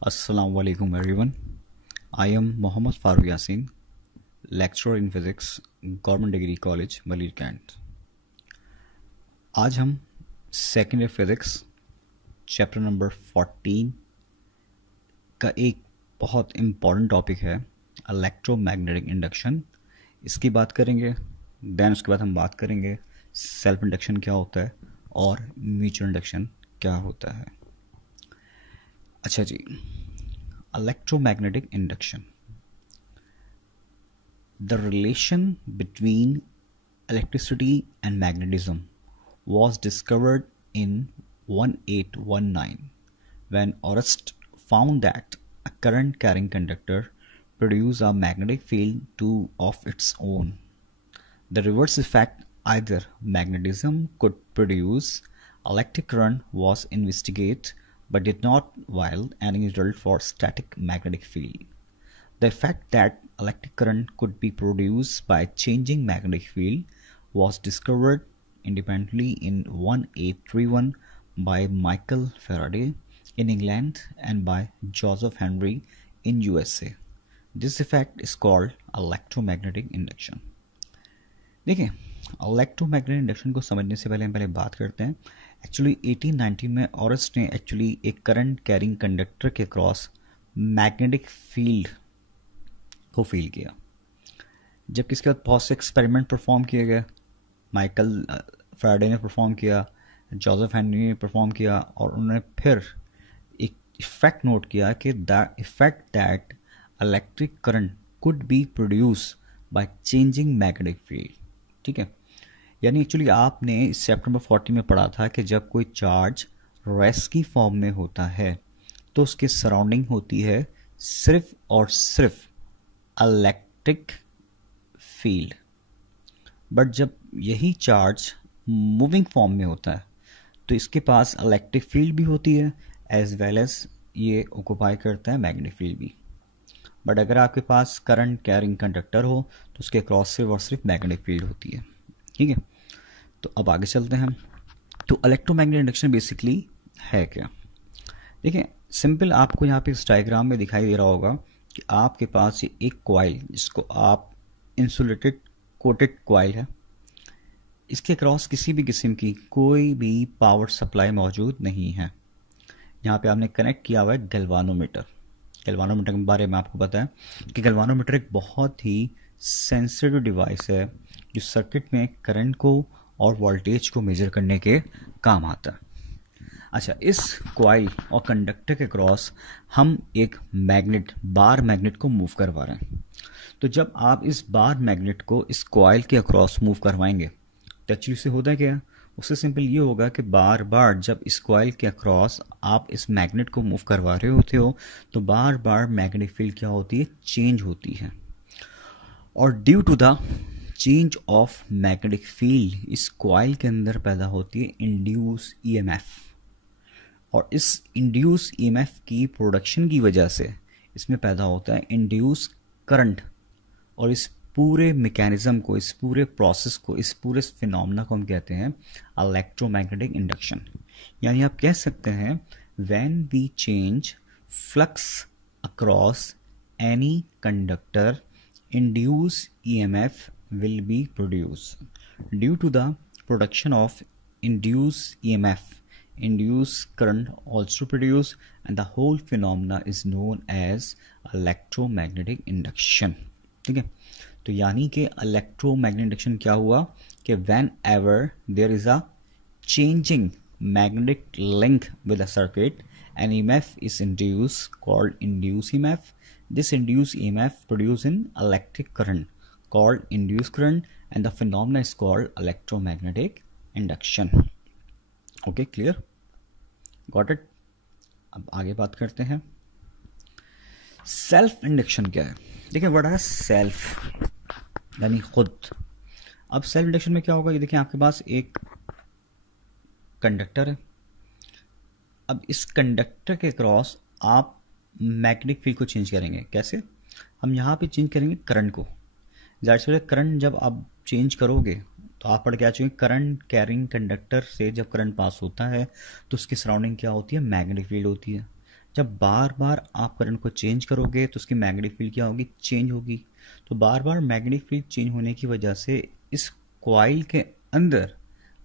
Assalamu alaikum everyone. I am Mohammad Farooq Yasin, lecturer in physics, Government Degree College, Malir Kent. आज हम second year physics chapter number 14 का एक बहुत important topic है electromagnetic induction. इसकी बात करेंगे। देन उसके बाद हम बात करेंगे सेल्फ इंडक्शन क्या होता है और म्यूचुअल इंडक्शन क्या होता है। अच्छा जी, electromagnetic induction. The relation between electricity and magnetism was discovered in 1819 when Oersted found that a current carrying conductor produced a magnetic field of its own. The reverse effect, either magnetism could produce electric current, was investigated but did not yield any result for static magnetic field. The effect that electric current could be produced by changing magnetic field was discovered independently in 1831 by Michael Faraday in England and by Joseph Henry in USA. This effect is called electromagnetic induction. देखिए, electromagnetic induction को समझने से पहले हम बात करते हैं। Actually 1819 में ऑरेस्ट ने एक्चुअली एक करंट कैरिंग कंडक्टर के क्रॉस मैग्नेटिक फील्ड को फील किया, जबकि इसके बाद बहुत से एक्सपेरिमेंट परफॉर्म किए गए। माइकल फैराडे ने परफॉर्म किया, जोसेफ हेनरी ने परफॉर्म किया, और उन्होंने फिर एक इफेक्ट नोट किया कि the effect that electric current could be produce by changing magnetic field. ठीक है, यानी एक्चुअली आपने इस चैप्टर नंबर 40 में पढ़ा था कि जब कोई चार्ज रेस्ट की फॉर्म में होता है तो उसके सराउंडिंग होती है सिर्फ और सिर्फ इलेक्ट्रिक फील्ड, बट जब यही चार्ज मूविंग फॉर्म में होता है तो इसके पास इलेक्ट्रिक फील्ड भी होती है एज वेल एज ये ऑक्यूपाई करता है मैग्नेटिक फील्ड भी। बट अगर आपके पास करंट कैरिंग कंडक्टर हो तो उसके क्रॉस सिर्फ और सिर्फ मैग्नेटिक फील्ड होती है। ठीक है, तो अब आगे चलते हैं। तो इलेक्ट्रोमैग्नेटिक इंडक्शन बेसिकली है क्या? देखिए, सिंपल आपको यहाँ पे इस डायग्राम में दिखाई दे रहा होगा कि आपके पास ये एक कॉइल, जिसको आप इंसुलेटेड कोटेड कॉइल है, इसके क्रॉस किसी भी किस्म की कोई भी पावर सप्लाई मौजूद नहीं है। यहाँ पे आपने कनेक्ट किया हुआ है गैल्वानोमीटर। गैल्वानोमीटर के बारे में आपको पता है कि गैल्वानोमीटर एक बहुत ही सेंसिटिव डिवाइस है जो सर्किट में करंट को और वोल्टेज को मेजर करने के काम आता है। अच्छा, इस कॉइल और कंडक्टर के क्रॉस हम एक मैग्नेट, बार मैग्नेट को मूव करवा रहे हैं। तो जब आप इस बार मैग्नेट को इस कॉइल के अक्रॉस मूव करवाएंगे तो एक्चुअली से होता है क्या? उससे सिंपल ये होगा कि बार बार जब इस कॉइल के अक्रॉस आप इस मैग्नेट को मूव करवा रहे होते हो तो बार बार मैग्नेटिक फील्ड क्या होती है? चेंज होती है। और due to the change of magnetic field इस कॉइल के अंदर पैदा होती है इंड्यूस ईएमएफ, और इस इंड्यूस ईएमएफ की प्रोडक्शन की वजह से इसमें पैदा होता है इंड्यूस करंट। और इस पूरे मैकेनिज्म को, इस पूरे प्रोसेस को, इस पूरे फिनोमेना को हम कहते हैं इलेक्ट्रोमैग्नेटिक इंडक्शन। यानी आप कह सकते हैं when we change flux across any conductor induced EMF will be produced. Due to the production of induced EMF, induced current also produced, and the whole phenomena is known as electromagnetic induction. ठीक है, तो यानी कि electromagnetic induction क्या हुआ कि whenever there is a changing magnetic link with a circuit, an EMF is induced called induced EMF. This induced EMF produces an electric current called induced current, and the phenomena is called electromagnetic induction. Okay, clear? Got it? अब आगे बात करते हैं self induction क्या है। देखिए, what is self, यानी खुद। अब सेल्फ इंडक्शन में क्या होगा, ये देखिए आपके पास एक कंडक्टर है। अब इस कंडक्टर के क्रॉस आप मैग्नेटिक फील्ड को चेंज करेंगे। कैसे? हम यहाँ पे चेंज करेंगे करंट को। जाहिर सी बात है, करंट जब आप चेंज करोगे तो आप पढ़ के आ चुके, करंट कैरिंग कंडक्टर से जब करंट पास होता है तो उसकी सराउंडिंग क्या होती है? मैग्नेटिक फील्ड होती है। जब बार बार आप करंट को चेंज करोगे तो उसकी मैग्नेटिक फील्ड क्या होगी, चेंज होगी। तो बार बार मैग्नेटिक फील्ड चेंज होने की वजह से इस कॉइल के अंदर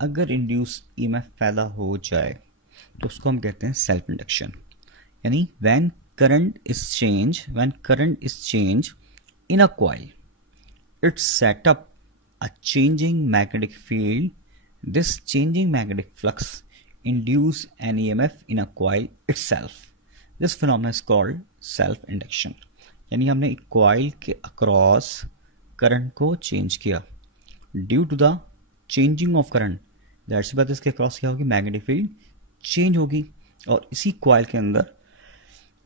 अगर इंड्यूस ईएमएफ पैदा हो जाए तो उसको हम कहते हैं सेल्फ इंडक्शन। यानी when current is change in a coil, it set up a changing magnetic field. This changing magnetic flux induce an EMF in a coil itself. This phenomenon is called self-induction. यानी हमने एक coil के across current को change किया due to the changing of current, that सी बात इसके across क्या होगी, मैग्नेटिक फील्ड चेंज होगी। और इसी कॉइल के अंदर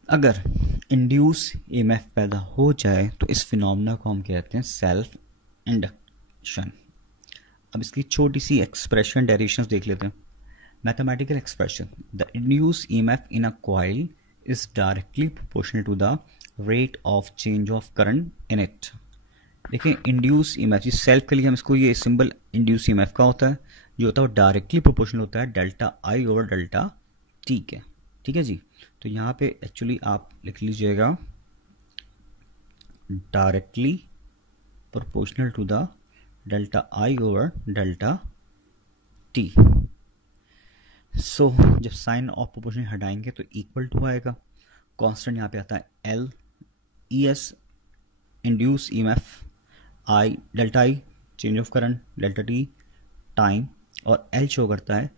अगर इंड्यूस ईएमएफ पैदा हो जाए तो इस फिनोमेना को हम कहते हैं सेल्फ इंडक्शन। अब इसकी छोटी सी एक्सप्रेशन डेरिवेशंस देख लेते हैं। Mathematical expression, the induce EMF in a coil is directly proportional to the rate of change of current in it. देखिए इंड्यूस ईएमएफ, सेल्फ के लिए हम इसको, ये सिंबल इंड्यूस ईएमएफ का होता है, जो होता है वो डायरेक्टली प्रोपोर्शनल होता है delta I over delta T के। ठीक है जी। तो यहाँ पे एक्चुअली आप लिख लीजिएगा directly proportional to the delta I over delta t. So जब साइन ऑफ प्रोपोर्शनल हटाएंगे तो इक्वल टू आएगा, कांस्टेंट यहाँ पे आता है L, E S induce EMF, I delta I change of current, delta T time, और एल शो करता है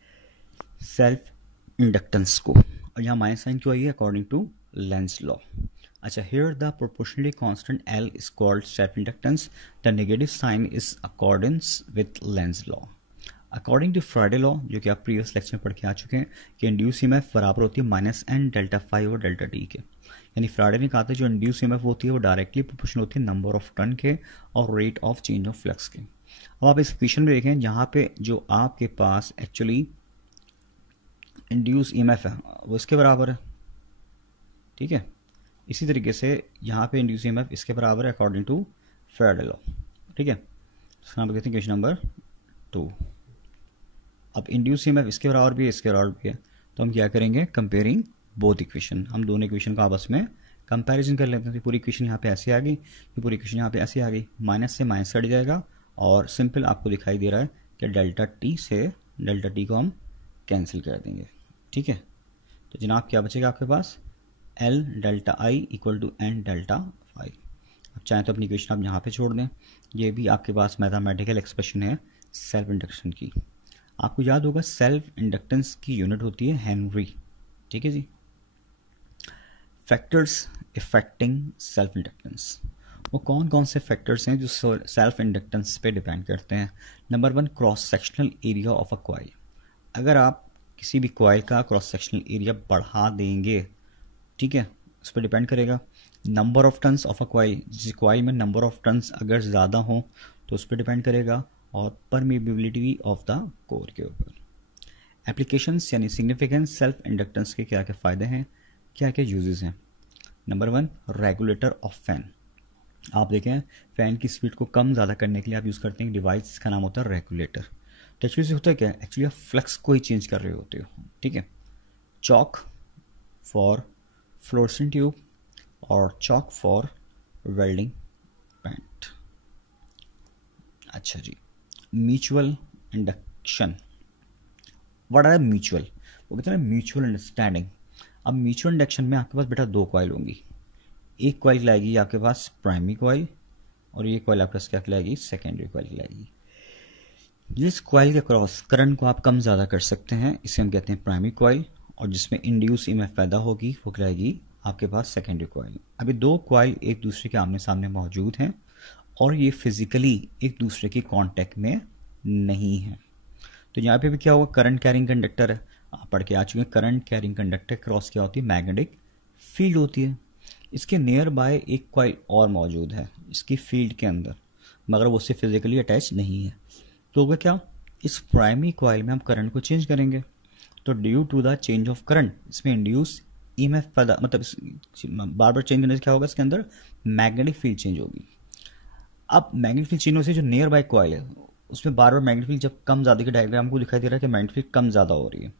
सेल्फ इंडक्टेंस को। और यहाँ माइनस साइन क्यों आई है, अकॉर्डिंग टू लेंज लॉ। अच्छा, here the proportionally constant L is called self inductance, the negative sign is accordance with Lenz law. According to Faraday law, जो कि आप प्रीवियस लेक्चर में पढ़ के आ चुके हैं, कि इंड्यूस ईएमएफ बराबर होती है माइनस एन डेल्टा फाइव और डेल्टा टी के। यानी फ्राइडे ने कहा था जो इंड्यूस ईएमएफ होती है वो डायरेक्टली प्रोपोर्शनल होती है नंबर ऑफ टर्न के और rate of change of flux के। अब आप इस क्वेश्चन में देखें, यहाँ पे जो आपके पास एक्चुअली इंड्यूस ईएमएफ है वो इसके बराबर है। ठीक है, इसी तरीके से यहाँ पे इंड्यूस ईएमएफ इसके बराबर है अकॉर्डिंग टू फैराडे लॉ। ठीक है, इसका नाम कहते हैं क्वेश्चन नंबर 2। अब इंड्यूस ईएमएफ इसके बराबर भी है, इसके बराबर भी है, तो हम क्या करेंगे, कंपेयरिंग बोथ इक्वेशन, हम दोनों इक्वेशन का आपस में कंपैरिजन कर लेते हैं। तो पूरी इक्वेशन यहाँ पे ऐसे आ गई, ये पूरी इक्वेशन यहाँ पे ऐसे आ गई, माइनस से माइनस कट जाएगा और सिंपल आपको दिखाई दे रहा है कि डेल्टा टी से डेल्टा टी को हम कैंसिल कर देंगे। ठीक है, तो जनाब क्या बचेगा आपके पास, L delta I equal to n delta phi. अब चाहें तो अपनी इक्वेशन आप यहाँ पे छोड़ दें, ये भी आपके पास मैथमेटिकल एक्सप्रेशन है सेल्फ इंडक्शन की। आपको याद होगा सेल्फ इंडक्टेंस की यूनिट होती है हेनरी। ठीक है जी। फैक्टर्स इफेक्टिंग सेल्फ इंडक्टेंस, वो कौन कौन से फैक्टर्स हैं जो सेल्फ इंडक्टेंस पे डिपेंड करते हैं। Number 1, cross sectional area of a coil. अगर आप किसी भी कॉइल का क्रॉस सेक्शनल एरिया बढ़ा देंगे, ठीक है, उस पर डिपेंड करेगा। Number of turns of a coil, जिस कॉइल में नंबर ऑफ टर्न्स अगर ज़्यादा हो तो उस पर डिपेंड करेगा। और परमिबिलिटी ऑफ द कोर के ऊपर। एप्लीकेशंस यानी सिग्निफिकेंस सेल्फ इंडक्टेंस के क्या क्या फ़ायदे हैं, क्या क्या यूजेस हैं। Number 1, regulator of fan. आप देखें फ़ैन की स्पीड को कम ज़्यादा करने के लिए आप यूज़ करते हैं डिवाइस जिसका नाम होता है रेगुलेटर। तो एक्चुअली से होता है क्या, एक्चुअली आप फ्लक्स को ही चेंज कर रहे होते हो। ठीक है, चॉक फॉर फ्लोरेसेंट ट्यूब और चॉक फॉर वेल्डिंग पेंट। अच्छा जी, mutual induction, what are mutual, वो कहते हैं म्यूचुअल अंडरस्टैंडिंग। अब म्यूचुअल इंडक्शन में आपके पास बेटा 2 कॉइल होंगी, एक कॉइल लाएगी आपके पास प्राइमरी कॉइल और ये कॉइल आपके पास क्या लाएगी, सेकेंडरी कॉइल लाएगी। जिस कॉइल के क्रॉस करंट को आप कम ज़्यादा कर सकते हैं इसे हम कहते हैं प्राइमरी कॉइल, और जिसमें इंड्यूस ईएमएफ पैदा होगी वो कहलाएगी आपके पास सेकेंडरी कॉइल। अभी 2 कॉइल एक दूसरे के आमने सामने मौजूद हैं और ये फिजिकली एक दूसरे के कांटेक्ट में नहीं है। तो यहाँ पे भी क्या होगा, करंट कैरिंग कंडक्टर है, आप पढ़ के आ चुके हैं। करंट कैरिंग कंडक्टर क्रॉस क्या होती है, मैग्नेटिक फील्ड होती है। इसके नियर बाय एक कॉइल और मौजूद है इसकी फील्ड के अंदर, मगर वो उससे फिजिकली अटैच नहीं है। तो होगा क्या, इस प्राइमरी कॉइल में हम करंट को चेंज करेंगे, तो due to the change of current इसमें इंड्यूस ईएमएफ पैदा, मतलब बार बार चेंज करने से क्या होगा, इसके अंदर मैग्नेटिक फील्ड चेंज होगी। अब मैग्नेटिक फील्ड चेंज होने से जो नियर बाय कॉइल है उसमें बार बार मैग्नेटिक फील्ड जब कम ज़्यादा के डायग्राम को दिखाई दे रहा है कि मैग्नेटिक फील्ड कम ज़्यादा हो रही है,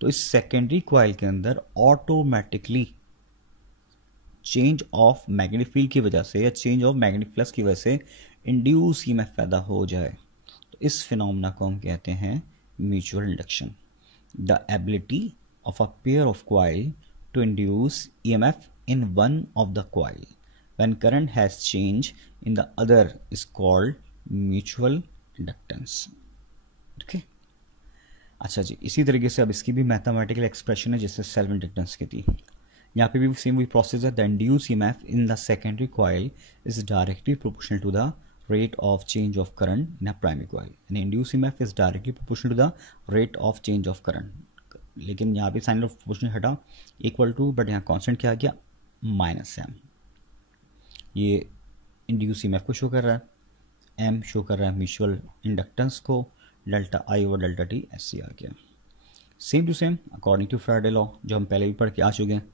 तो इस सेकेंडरी कॉइल के अंदर automatically change of magnetic field की वजह से या चेंज ऑफ मैग्नेटिक फ्लक्स की वजह से इंड्यूस ईएमएफ पैदा हो जाए, तो इस फिनोमेना को हम कहते हैं mutual induction. The ability of a pair of coil to induce EMF in one of the coil when current has changed in the other is called mutual inductance। okay? अच्छा जी, इसी तरीके से अब इसकी भी मैथमेटिकल एक्सप्रेशन है जैसे self inductance की थी। यहाँ पे भी सेम वही प्रोसेस है। The induce EMF in the secondary coil is directly proportional to the rate of change of current in a primary coil and induced EMF is directly proportional to the rate of change of current। लेकिन यहाँ पे sign of proportion हटा equal to, but यहाँ constant क्या आ गया -m। ये induce EMF को show कर रहा है, m शो कर रहा है म्यूचुअल इंडक्टेंस को, delta I over delta T ऐसे आ गया। Same to same according to Faraday law जो हम पहले भी पढ़ के आ चुके हैं।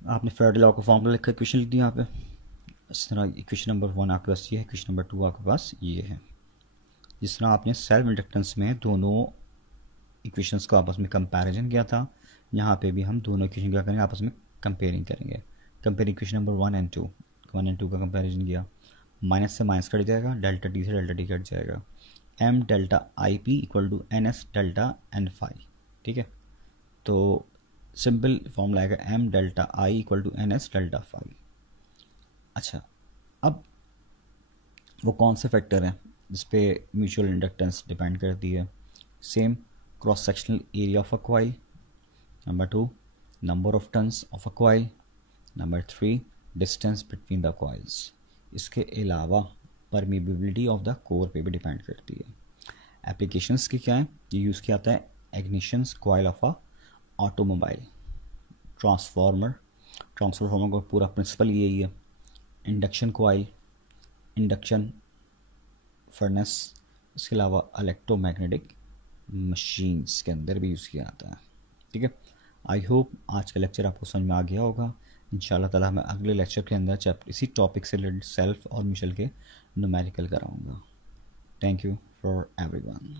आपने फैराडे लॉ का फॉर्मूला लिखा, इक्वेशन लिख दी यहाँ पे इस तरह। इक्वेशन नंबर 1 आपके पास ये है, इक्वेशन नंबर 2 आपके पास ये है। जिस तरह आपने सेल्फ इंडक्टेंस में दोनों इक्वेशंस को आपस में कंपैरिजन किया था, यहाँ पे भी हम दोनों इक्वेशन क्या करेंगे, आपस में कंपेयरिंग करेंगे। कंपेयर इक्वेशन नंबर 1 एंड 2 का कंपैरिजन किया, माइनस से माइनस कट जाएगा, डेल्टा टी से डेल्टा टी कट जाएगा। M delta I P equal to N S delta N phi. ठीक है, तो सिंपल फॉर्मूला आएगा M delta I equal to N S delta phi. अच्छा, अब वो कौन से फैक्टर हैं जिस पे म्यूचुअल इंडक्टेंस डिपेंड करती है? Same cross sectional area of a coil, number 2 number of turns of a coil, number 3 distance between the coils. इसके अलावा परमीबिलिटी ऑफ द कोर पे भी डिपेंड करती है। एप्लीकेशंस की क्या है, ये यूज़ किया जाता है ignitions coil of a automobile, transformer का पूरा प्रिंसिपल यही है। इंडक्शन कॉइल, इंडक्शन फर्नेस, इसके अलावा इलेक्ट्रोमैग्नेटिक मशीन्स के अंदर भी यूज़ किया जाता है। ठीक है, आई होप आज का लेक्चर आपको समझ में आ गया होगा। इंशाल्लाह ताला मैं अगले लेक्चर के अंदर चैप्टर इसी टॉपिक से रिलेटेड सेल्फ और म्यूचुअल के न्यूमेरिकल कराऊंगा। Thank you for everyone.